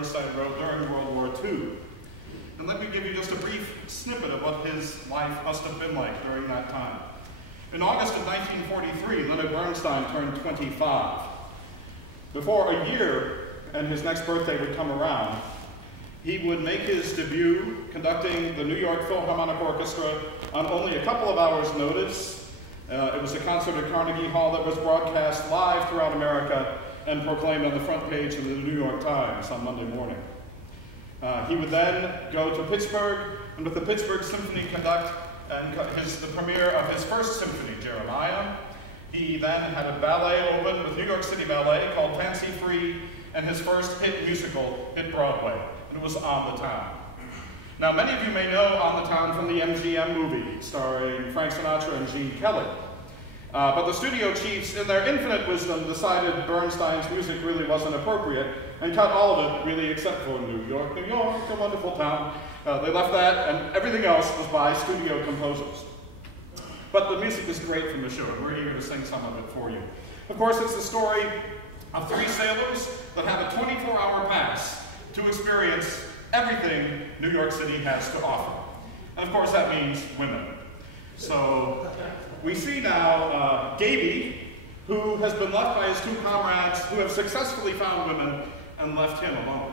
Bernstein wrote during World War II. And let me give you just a brief snippet of what his life must have been like during that time. In August of 1943, Leonard Bernstein turned 25. Before a year and his next birthday would come around, he would make his debut conducting the New York Philharmonic Orchestra on only a couple of hours' notice. It was a concert at Carnegie Hall that was broadcast live throughout America and proclaimed on the front page of the New York Times on Monday morning. He would then go to Pittsburgh, and with the Pittsburgh Symphony conduct the premiere of his first symphony, Jeremiah. He then had a ballet open with New York City Ballet called Fancy Free, and his first hit musical hit Broadway, and it was On the Town. Now, many of you may know On the Town from the MGM movie, starring Frank Sinatra and Gene Kelly. But the studio chiefs, in their infinite wisdom, decided Bernstein's music really wasn't appropriate and cut all of it, really, except for New York, a wonderful town. They left that, and everything else was by studio composers. But the music is great from the show, and we're here to sing some of it for you. Of course, it's the story of three sailors that have a 24-hour pass to experience everything New York City has to offer. And of course, that means women. So we see now Gaby, who has been left by his two comrades who have successfully found women and left him alone.